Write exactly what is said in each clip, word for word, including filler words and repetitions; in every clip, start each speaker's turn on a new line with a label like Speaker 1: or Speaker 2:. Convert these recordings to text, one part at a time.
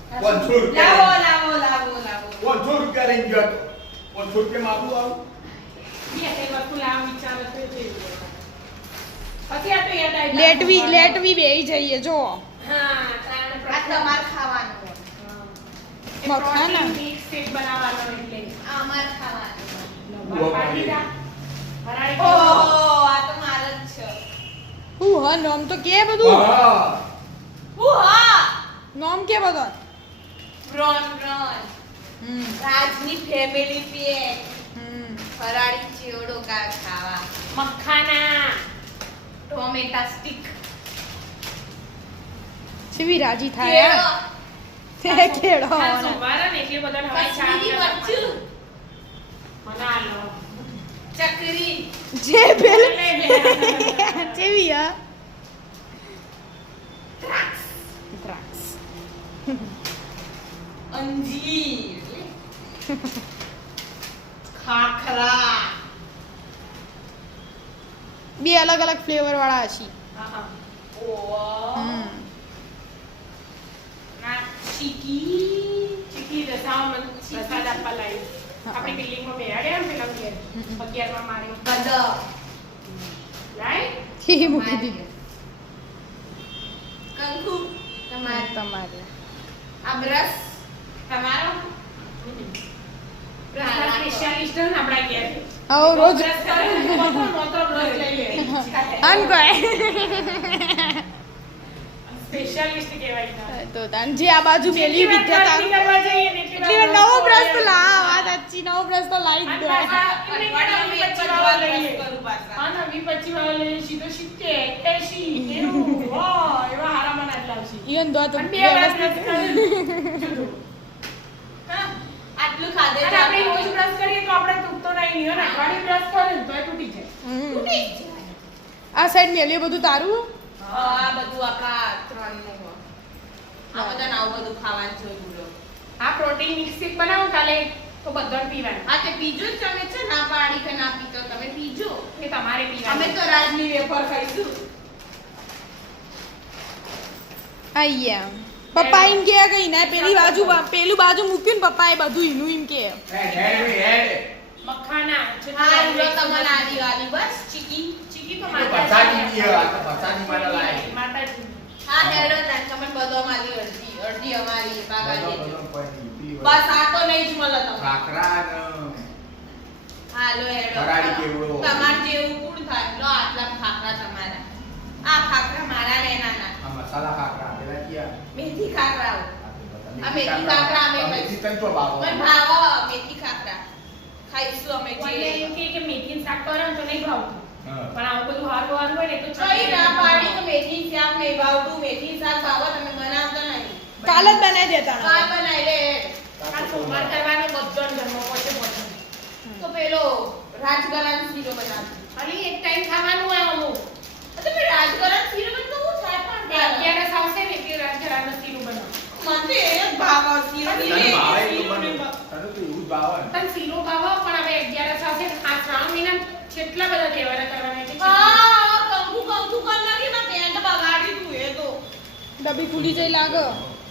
Speaker 1: પાંચસો રૂપિયા
Speaker 2: લાવો લાવો લાવો લાવો
Speaker 1: પાંચસો રૂપિયા લઈને ગયો હતો પાંચસો રૂપિયા માગું આવું
Speaker 2: બે કઈ વસ્તુ લાવ વિચાર તો છે પછી આ તો યાદ આવી
Speaker 3: લેટવી લેટવી બેહી જઈએ જો
Speaker 2: હા ત્રણ
Speaker 4: આ તમાર ખાવાનું
Speaker 3: મખાના
Speaker 2: મિક્સ સેટ બનાવવાનો એટલે
Speaker 4: આ અમાર ખાવાનું
Speaker 2: પાડી દા ભરાઈ
Speaker 4: ઓ
Speaker 2: ગયો
Speaker 4: આ તો માર જ છે
Speaker 3: હું હ નોમ તો કે બધું
Speaker 1: હા
Speaker 4: ઉહા
Speaker 3: નોમ કે બધું
Speaker 4: બ્રોન બ્રોન
Speaker 3: હમ
Speaker 4: રાજની ફેમિલી પેક
Speaker 3: હમ
Speaker 4: ફરાળી ચેવડો કા ખાવા
Speaker 2: મખાના
Speaker 4: ટોમેટા સ્ટીક
Speaker 3: શિવી રાજી થાય તે કેડો
Speaker 2: આ સોમવાર ને એટલે બધા હવાઈ
Speaker 4: કશ્મીરી મરચું
Speaker 2: મના લો
Speaker 4: ચકરી
Speaker 3: જે પેલ જેવી હા
Speaker 4: દ્રાક્ષ
Speaker 3: દ્રાક્ષ
Speaker 4: અંજીર ખાખરા
Speaker 3: બે અલગ અલગ ફ્લેવર વાળા હશી
Speaker 2: હા હા
Speaker 4: ઓ
Speaker 3: હમ
Speaker 2: ના ચીકી ચીકી રસાવ મન પ્રસાદ આપવા લાવી આપણી બિલ્ડિંગમાં બેહાડ્યા ને પેલા ઘેર અગિયારમાં મારી
Speaker 4: બદ
Speaker 2: રાઈટ
Speaker 3: એ મૂકી દીધું
Speaker 4: કંકુ તમારે
Speaker 3: તમારે
Speaker 4: આ બ્રશ તમારો
Speaker 2: પ્રસાદ સ્પેશિયાલિસ્ટ ને આપણા ઘેર
Speaker 3: હવે રોજ
Speaker 2: બ્રશ કરે ને મોટો મોટો બ્રશ લઈ લે
Speaker 3: અન કોઈ
Speaker 2: સ્પેશિયાલિસ્ટ કહેવાય
Speaker 3: તો તાન જે આ બાજુ મેલી વિદ્યા તાર
Speaker 2: કરવા જઈએ ને એટલી
Speaker 3: એટલે નવો બ્રશ તો લાવ આ સાચી નવો બ્રશ તો લાવી જ દો
Speaker 4: અઠવાડિયામાં એક જ વાર બ્રશ કરું પાછા
Speaker 2: હા ના વી પચી વાળો લઈએ સીધો સિત્તેર એંશી નેવું વાહ એવા હારા મને આટલા આવશે
Speaker 3: ઈવન દો તો
Speaker 2: અને બે વાર બ્રશ કરે જુદું
Speaker 4: હા, આટલું ખાધે
Speaker 2: અને આપણે રોજ બ્રશ કરીએ તો આપણે તૂટતો નહીં ને અઠવાડિયે બ્રશ કરે ને તોય તૂટી જાય
Speaker 3: હમ.
Speaker 4: તૂટી જ જાય.
Speaker 3: આ સાઈડ મેલ્યું બધું તારું
Speaker 4: હા, આ બધું આપણા ત્રણનું હોય. આ બધાને આવું બધું ખાવાનું છે ગુલો.
Speaker 2: આ પ્રોટીન મિક્સ શેક બનાવો કાલે તો બધાને પીવાનું
Speaker 4: હા, તે પીજો જ તમે છે ના પાડી કે ના પીતો તમે પીજો.
Speaker 2: એ તમારે પીવાનું
Speaker 4: અમે તો રાજની વેફર ખાઈશું.
Speaker 3: આયા પપ્પા એમ કે કઈ ના પેલી બાજુ પેલું બાજુ મૂક્યું ને પપ્પાએ બધું ઈનું એમ કે
Speaker 1: હેડ હેડ હેડ
Speaker 2: મખાના
Speaker 4: હા, ઉલો તમને આલી વાલી બસ ચીકી.
Speaker 2: ચીકી તો
Speaker 1: તો
Speaker 2: માતા
Speaker 1: બસાડી દીએ આ તો બસાડી માટે લાય
Speaker 2: માતાજી
Speaker 4: હા, હેડો તાન તમે બધો મારી અડધી અડધી અમારી બાગા
Speaker 1: બધો
Speaker 4: દેજો.
Speaker 1: બધો પડી પી
Speaker 4: બસ આ તો નહીં જ મળે તમને.
Speaker 1: કાકરા ને
Speaker 4: હાલો હેડો.
Speaker 1: ફરાળી કેવડો.
Speaker 4: તમાર જેવું કોણ થાય? લો આટલા ખાખરા તમારા. આ ખાખરા મારા રહેનાના.
Speaker 1: આ મસાલા કાકરા પેલા કિયા
Speaker 4: મેથી ખાખરા.
Speaker 1: આ
Speaker 4: મેથી કાકરા અમે
Speaker 1: અમે
Speaker 4: ખાઈશું.
Speaker 1: ચિકન તો બાવો
Speaker 4: મને ભાવ મેથી ખાખરા. ખાઈશું અમે
Speaker 2: એટલે
Speaker 4: જે.
Speaker 2: એમ કે કે મેથીનું શાક કરો ને તો નહીં ભાવતું
Speaker 1: હા
Speaker 2: પણ આવું બધું હારું હારું હોય ને તો
Speaker 4: કઈ ના પાડી કે મેથી શાક નહીં ભાવતું. મેથી શાક ભાવે તમે બનાવતા નહીં.
Speaker 3: કાલ જ બનાવી દેતા
Speaker 4: કાલ બનાવી લે.
Speaker 2: આ સોમવાર કરવાનો બધો જ ઘરમાં પહોંચે પહોંચે
Speaker 4: તો પેલો રાજગરાનો શીરો બનાવજો.
Speaker 2: ખાલી એક ટાઈમ ખાવાનું હોય અમુક
Speaker 4: તમે રાજગરાનો શીરો બનાવો તો શું થાય પણ
Speaker 2: બે અગિયારસ આવશે ને એટલે રાજઘરાનું શીરું બનાવો
Speaker 4: મને તો એ જ ભાવે શીરો
Speaker 1: તને
Speaker 4: નહીં.
Speaker 1: ભાવે
Speaker 2: શીરો
Speaker 1: એટલું
Speaker 2: નહીં
Speaker 1: બને. તને તો એવું જ ભાવે ને.
Speaker 2: તને શીરો ભાવો પણ હવે અગિયારસ આવશે ને આ શ્રાવણ મહિના કેટલા બધા તહેવારો કરવાના છે
Speaker 4: હા, કંકુ કંકુ કર નાખી ને પેન્ટ બગાડી તું એ તો.
Speaker 3: ડબ્બી ફૂલી જઈ લાગે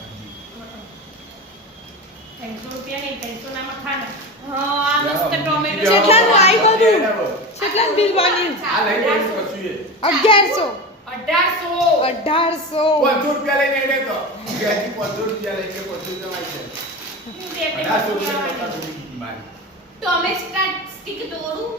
Speaker 2: ત્રણસો રૂપિયા નહીં ત્રણસો ના મખાના
Speaker 4: હા, આ મસ્ત ટોમેટો
Speaker 3: કેટલાનું આવ્યું બધું? કેટલાનું બિલ બન્યું?
Speaker 1: આ લઈ જઈશ કશું એ.
Speaker 3: અગિયારસો
Speaker 2: અઢારસો
Speaker 3: અઢારસો
Speaker 1: પાંચસો રૂપિયા લઈને હેડે તો ત્યાંથી પાંચસો રૂપિયા લઈને પાંચસો રૂપિયા આવી જાય અઢારસો રૂપિયા કરતા સુધી કીધી મારી
Speaker 4: ટોમેટા સ્ટીક તોડું.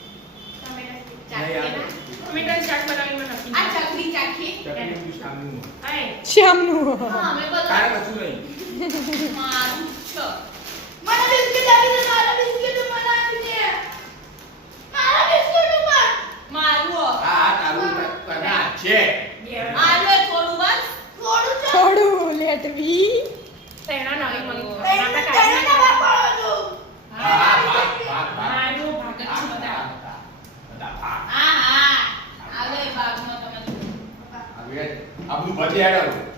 Speaker 2: ટમેટાનું શાક બનાવીને નથી
Speaker 4: આ ચકરી ચાખી.
Speaker 1: ચટણી બધું સામનું.
Speaker 2: આય
Speaker 3: શ્યામનું
Speaker 4: હા, અમે બધા
Speaker 1: તારે કશું નહીં
Speaker 4: મારું છે. મને બિસ્કિટ આપી દે, મારા બિસ્કિટ મને આપી દે. મારા બિસ્કિટ ઉપર. મારું હો.
Speaker 1: આ આ તારું કના છે
Speaker 2: બે
Speaker 4: આ લે થોડું બસ. થોડું છે.
Speaker 3: થોડું લેટવી
Speaker 2: તેના નવી મળી
Speaker 4: તેને તેને ના વાપરવા દો.
Speaker 1: હા હા ભાગ ભાગ ભાગ
Speaker 2: મારો ભાગ જ છે બધા
Speaker 1: બધા ભાગ
Speaker 4: હા હા. આ લે બાગમાં તમે.
Speaker 1: આ વેટ આ બધું ભજી હેડો